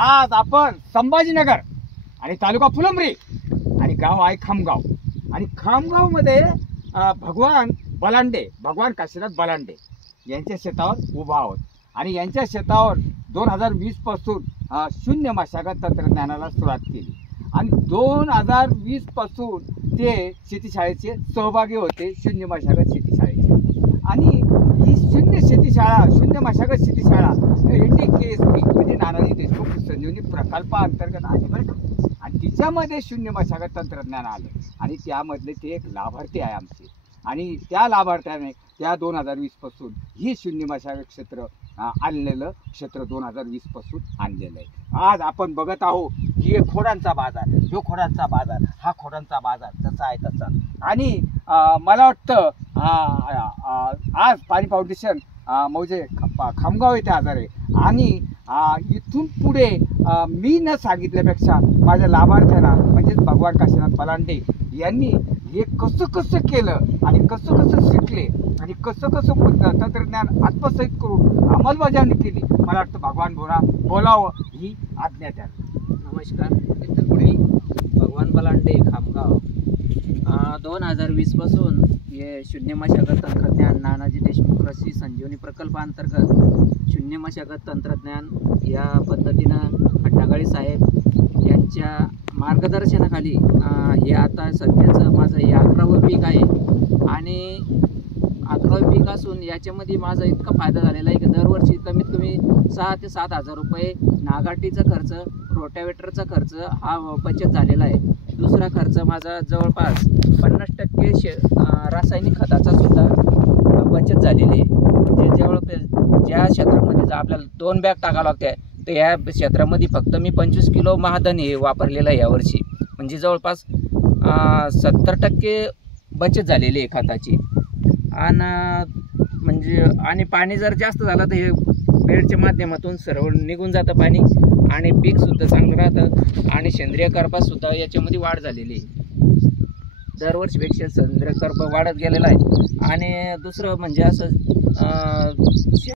आज आपण संभाजीनगर आणि तालुका फुलंब्री आणि गाव आहे खामगाव आणि खामगावमध्ये भगवान बलांडे, भगवान काशीनाथ बलांडे यांच्या शेतावर उभा आहोत आणि यांच्या शेतावर 2020 पासून शून्य मशागत तंत्रज्ञानाला सुरुवात केली आणि 2020 पासून ते शेतीशाळेचे सहभागी होते, शून्य मशागत शेतीशाळेचे. आणि ही शून्य मशागत शेतीशाळा NDKSP म्हणजे नानाजी देशमुख संजीवनी प्रकल्पाअंतर्गत आली बरं का. आणि तिच्यामध्ये शून्य मशागत तंत्रज्ञान आलं आणि त्यामधले ते एक लाभार्थी आहे आमचे आणि त्या लाभार्थ्याने त्या 2020 पासून ही शून्य मशागत क्षेत्र आणलेलं क्षेत्र 2020 पासून आणलेलं आहे. आज आपण बघत आहोत की खोडांचा बाजार, जो खोडांचा बाजार हा खोडांचा बाजार जसा आहे तसा. आणि मला वाटतं आज पाणी फाउंडेशन म्हणजे खामगाव येथे आजार आहे आणि इथून पुढे मी न सांगितल्यापेक्षा माझ्या लाभार्थ्यांना म्हणजेच भगवान काशीनाथ बलांडे यांनी हे कसं केलं आणि कसं शिकले आणि कसं तंत्रज्ञान आत्मसात करून अंमलबजावणी केली. मला वाटतं भगवान बोलावं ही आज्ञा द्या. नमस्कार, पुढे भगवान बलांडे खामगाव. 2020 पासून हे शून्य मशागत तंत्रज्ञान नानाजी देशमुख कृषी संजीवनी प्रकल्पाअंतर्गत शून्य मशागत तंत्रज्ञान या पद्धतीनं खड्डागाळी साहेब यांच्या मार्गदर्शनाखाली हे आता सध्याचं माझं हे 11वं पीक आहे आणि 11वं पीक असून याच्यामध्ये माझा इतका फायदा झालेला आहे की दरवर्षी कमीत कमी 6 ते 7 हजार रुपये नागाटीचा खर्च, रोटावेटरचा खर्च हा बचत झालेला आहे. दुसरा खर्च माझा जवळपास 50% रासायनिक खताचा सुद्धा बचत झालेली आहे. म्हणजे ज्या क्षेत्रामध्ये जर आपल्याला 2 बॅग टाकावं लागते तर या क्षेत्रामध्ये फक्त मी 25 किलो महाधन हे वापरलेलं आहे यावर्षी. म्हणजे जवळपास 70% बचत झालेली आहे खताची. आणि पाणी जर जास्त झालं तर हे बेडच्या माध्यमातून सर्व निघून जातं पाणी आणि पीकसुद्धा चांगलं राहतं आणि सेंद्रिय कर्पासुद्धा याच्यामध्ये वाढ झालेली आहे. दरवर्षीपेक्षा सेंद्रिय कर्प वाढत गेलेला आहे. आणि दुसरं म्हणजे असं